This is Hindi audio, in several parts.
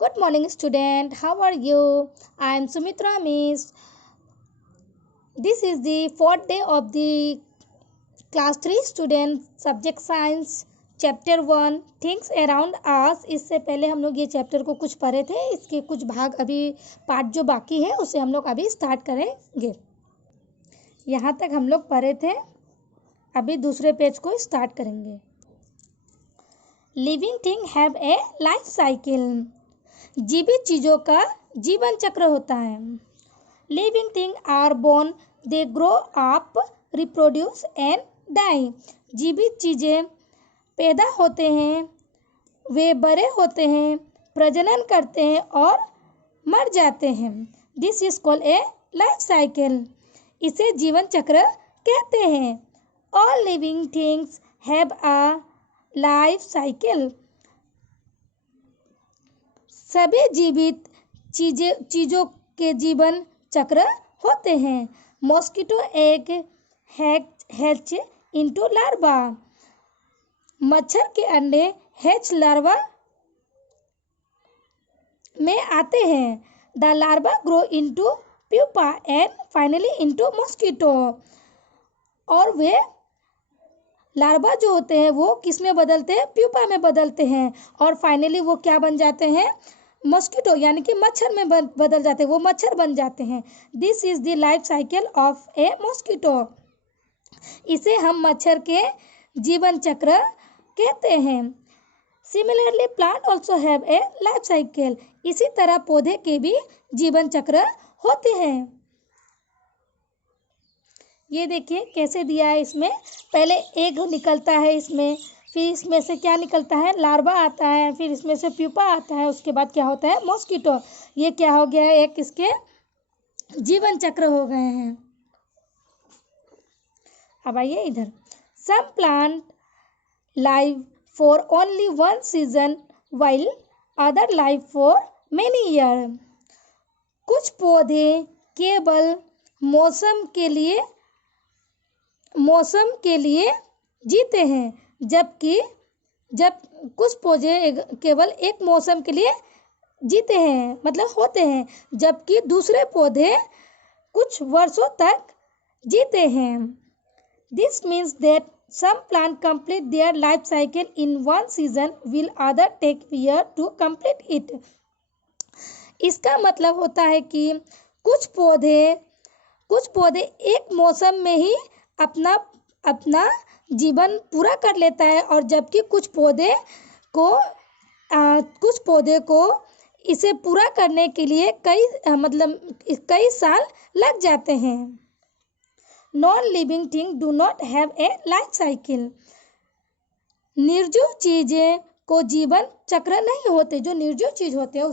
Good morning, student. How are you? I am Sumitra Miss. This is the fourth day of the class 3 student subject science chapter 1 things around us. इससे पहले हम लोग ये चैप्टर को कुछ पढ़े थे. इसके कुछ भाग अभी पार्ट जो बाकी है उसे हम लोग अभी स्टार्ट करेंगे. यहाँ तक हम लोग पढ़े थे. अभी दूसरे पेज को स्टार्ट करेंगे. Living thing have a life cycle. जीवित चीज़ों का जीवन चक्र होता है. Living thing are born, they grow up, reproduce and die. जीवित चीज़ें पैदा होते हैं, वे बड़े होते हैं, प्रजनन करते हैं और मर जाते हैं. This is called a life cycle. इसे जीवन चक्र कहते हैं. All living things have a life cycle. सभी जीवित चीज़ों के जीवन चक्र होते हैं. Mosquito egg hatch into larva. मच्छर के अंडे हैच लार्वा में आते हैं. The larva grow into pupa and finally into mosquito. और वे लार्वा जो होते हैं वो किस में बदलते हैं? प्यूपा में बदलते हैं. और फाइनली वो क्या बन जाते हैं? मॉस्किटो यानी कि मच्छर में बदल जाते हैं. वो मच्छर बन जाते हैं. This is the life cycle of A mosquito. इसे हम मच्छर के जीवन चक्र कहते हैं. Similarly plant also have a life cycle. इसी तरह पौधे के भी जीवन चक्र होते हैं. ये देखिए कैसे दिया है. इसमें पहले एग निकलता है इसमें, फिर इसमें से क्या निकलता है? लार्वा आता है, फिर इसमें से प्यूपा आता है, उसके बाद क्या होता है? मॉस्किटो. ये क्या हो गया है? एक इसके जीवन चक्र हो गए हैं. अब आइए इधर. Some plant live for only one season while other live for many year. कुछ पौधे केवल मौसम के लिए जीते हैं, जब कुछ पौधे केवल एक मौसम के लिए जीते हैं, मतलब होते हैं, जबकि दूसरे पौधे कुछ वर्षों तक जीते हैं. This means that some plant complete their life cycle in one season while other take year to complete it. इसका मतलब होता है कि कुछ पौधे एक मौसम में ही अपना जीवन पूरा कर लेता है, और जबकि कुछ पौधे को इसे पूरा करने के लिए कई साल लग जाते हैं. Non living thing do not have a life cycle. निर्जीव चीजें को जीवन चक्र नहीं होते. जो निर्जीव चीज होते हैं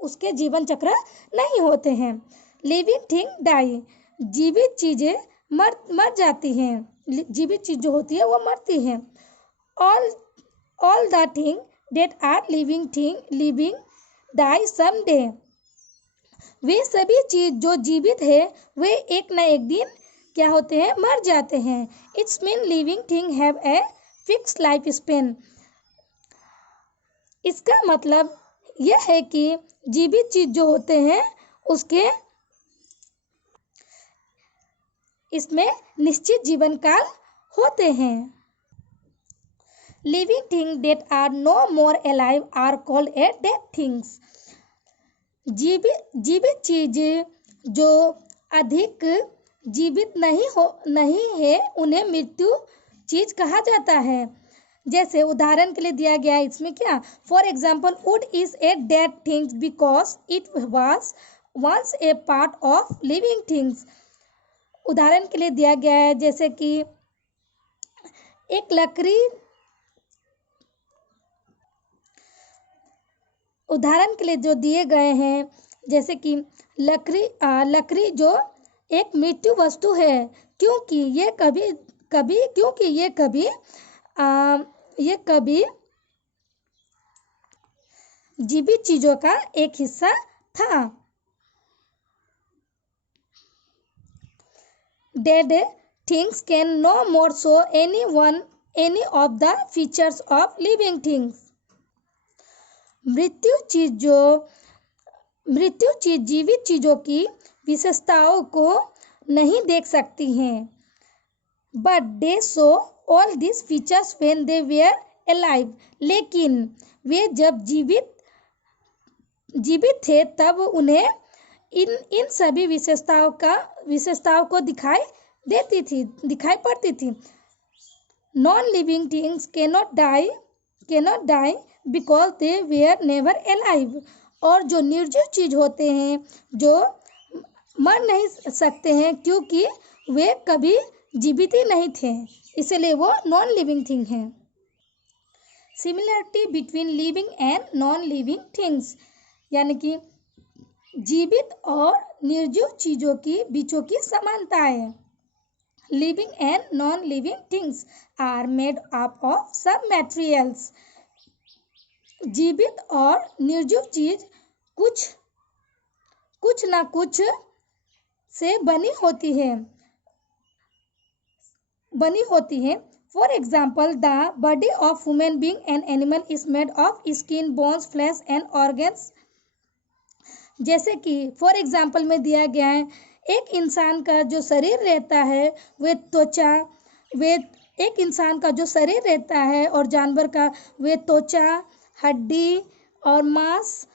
उसके जीवन चक्र नहीं होते हैं. Living thing die. जीवित चीजें मर जाती हैं. जीवित चीज जो होती है वो मरती हैं. All the thing that are living die some day. वे सभी चीज जो जीवित है वे एक न एक दिन क्या होते हैं? मर जाते हैं. It's mean living thing have a fix life span. इसका मतलब यह है कि जीवित चीज जो होते हैं उसके इसमें निश्चित जीवन काल होते हैं. Living thing that are no more alive are called a dead things. जीवित चीज जो अधिक जीवित नहीं है उन्हें मृत्यु चीज कहा जाता है. जैसे उदाहरण के लिए दिया गया है इसमें क्या? For example wood is a dead things because it was once a part of living things. उदाहरण के लिए दिया गया है जैसे कि एक लकड़ी, उदाहरण के लिए जो दिए गए हैं जैसे कि लकड़ी जो एक मृत्यु वस्तु है, क्योंकि ये कभी जीवित चीजों का एक हिस्सा था. Dead things can no more show any of the features of living things. मृत्यु चीज जीवित चीजों की विशेषताओं को नहीं देख सकती हैं, but they show all this features when they were alive. लेकिन वे जब जीवित थे तब उन्हें इन सभी विशेषताओं को दिखाई पड़ती थी। Non living things cannot die because they were never alive। और जो निर्जीव चीज होते हैं जो मर नहीं सकते हैं क्योंकि वे कभी जीवित ही नहीं थे, इसलिए वो नॉन लिविंग थिंग हैं। Similarity between living and non living things, यानी कि जीवित और निर्जीव चीजों की बीचों की समानताएं। Living and non living things are made up of some materials. जीवित और निर्जीव चीज कुछ ना कुछ से बनी होती है। For example, the body of human being and animal is made of skin, bones, flash and organs. जैसे कि फॉर एग्जाम्पल में दिया गया है, एक इंसान का जो शरीर रहता है एक इंसान का जो शरीर रहता है और जानवर का वे त्वचा, हड्डी और मांस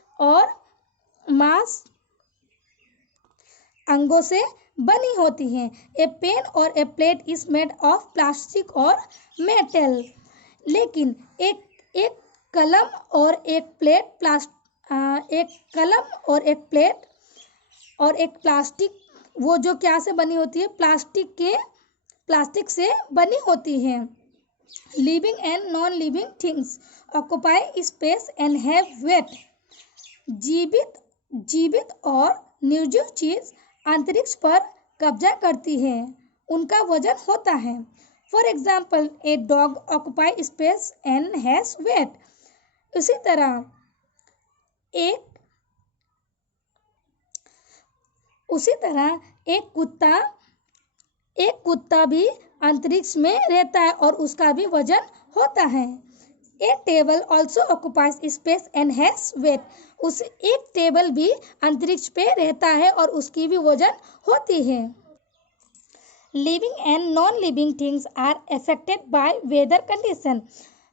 अंगों से बनी होती हैं। ए पेन और a plate is made of plastic और मेटल। लेकिन एक कलम और एक प्लास्टिक, वो जो क्या से बनी होती है, प्लास्टिक से बनी होती है। Living and non living things occupy space and have weight. जीवित और निर्जीव चीज अंतरिक्ष पर कब्जा करती है, उनका वजन होता है। For example, a dog occupy space and has weight. उसी तरह एक कुत्ता भी अंतरिक्ष में रहता है और उसका भी वजन होता है। A table also occupies space and has weight. एक टेबल भी अंतरिक्ष पे रहता है और उसकी भी वजन होती है। Living and non living things are affected by weather condition.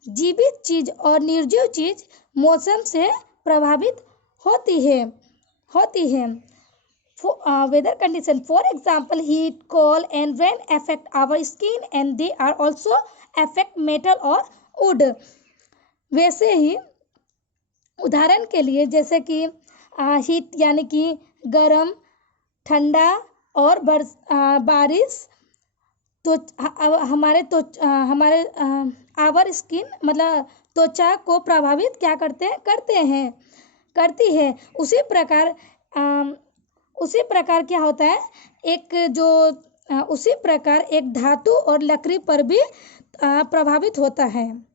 जीवित चीज और निर्जीव चीज मौसम से प्रभावित होती है। Weather condition, for example, heat, cold and rain affect our skin and they are also affect metal or wood। वैसे ही उदाहरण के लिए जैसे कि हीट यानी कि गर्म, ठंडा और बारिश तो हमारे आवर स्किन मतलब त्वचा को प्रभावित क्या करती है। उसी प्रकार क्या होता है, उसी प्रकार एक धातु और लकड़ी पर भी प्रभावित होता है।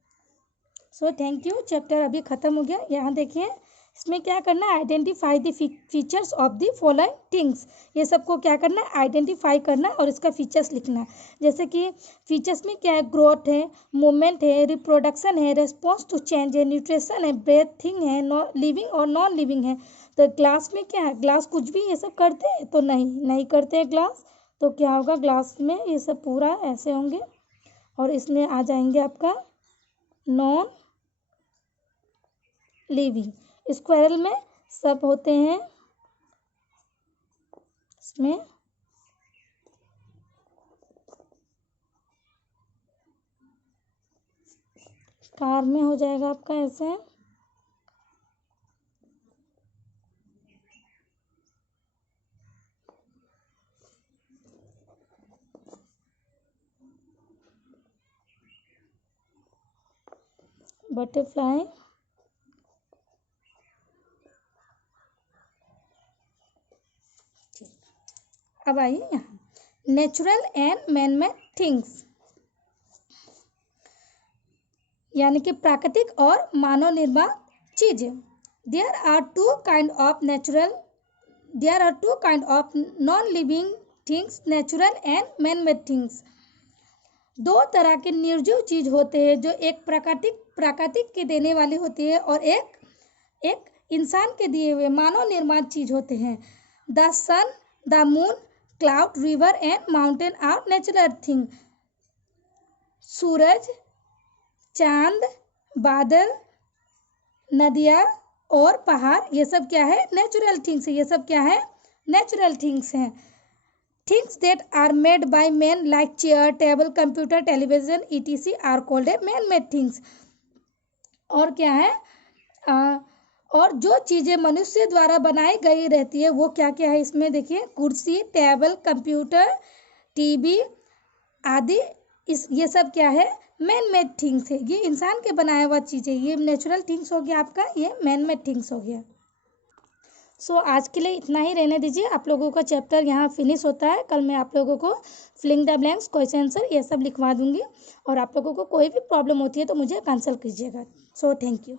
So thank you. चैप्टर अभी ख़त्म हो गया। यहाँ देखिए, इसमें क्या करना है, identify the features of the following things. ये सबको क्या करना है, आइडेंटिफाई करना और इसका फीचर्स लिखना। जैसे कि फीचर्स में क्या है, ग्रोथ है, मूवमेंट है, रिप्रोडक्शन है, रेस्पॉन्स टू चेंज है, न्यूट्रिशन है, ब्रीथिंग है, लिविंग और नॉन लिविंग है। तो ग्लास में क्या है, ग्लास कुछ भी ये सब करते हैं तो नहीं करते हैं ग्लास। तो क्या होगा, ग्लास में ये सब पूरा ऐसे होंगे और इसमें आ जाएंगे आपका नॉन लिविंग। स्क्वायरल में सब होते हैं, इसमें कार में हो जाएगा आपका ऐसे। बटरफ्लाई, अब आइए यहाँ नेचुरल एंड मैनमेड थिंग्स, यानी कि प्राकृतिक और मानव निर्मित चीजें। There are two kind of non living things, natural and manmade things. दो तरह के निर्जीव चीज होते हैं जो एक प्राकृतिक के देने वाली होती है और एक एक इंसान के दिए हुए मानव निर्मित चीज होते हैं। The sun, the moon, cloud, river and mountain are natural thing. सूरज, चांद, बादल, नदियाँ और पहाड़, ये सब क्या है? नेचुरल थिंग्स है। ये सब क्या है? नेचुरल थिंग्स हैं। Things that are made by man like chair, table, computer, television etc are called a man made things. और क्या है? और जो चीज़ें मनुष्य द्वारा बनाई गई रहती है वो क्या क्या है इसमें देखिए, कुर्सी, टेबल, कंप्यूटर, टीवी आदि, ये सब क्या है? मैन मेड थिंग्स है। ये इंसान के बनाया हुआ चीज़ है। ये नेचुरल थिंग्स हो गया आपका, ये मैन मेड थिंग्स हो गया। सो आज के लिए इतना ही रहने दीजिए। आप लोगों का चैप्टर यहाँ फिनिश होता है। कल मैं आप लोगों को filling the blanks, question answer ये सब लिखवा दूंगी। और आप लोगों को कोई भी प्रॉब्लम होती है तो मुझे कंसल्ट कीजिएगा। So thank you.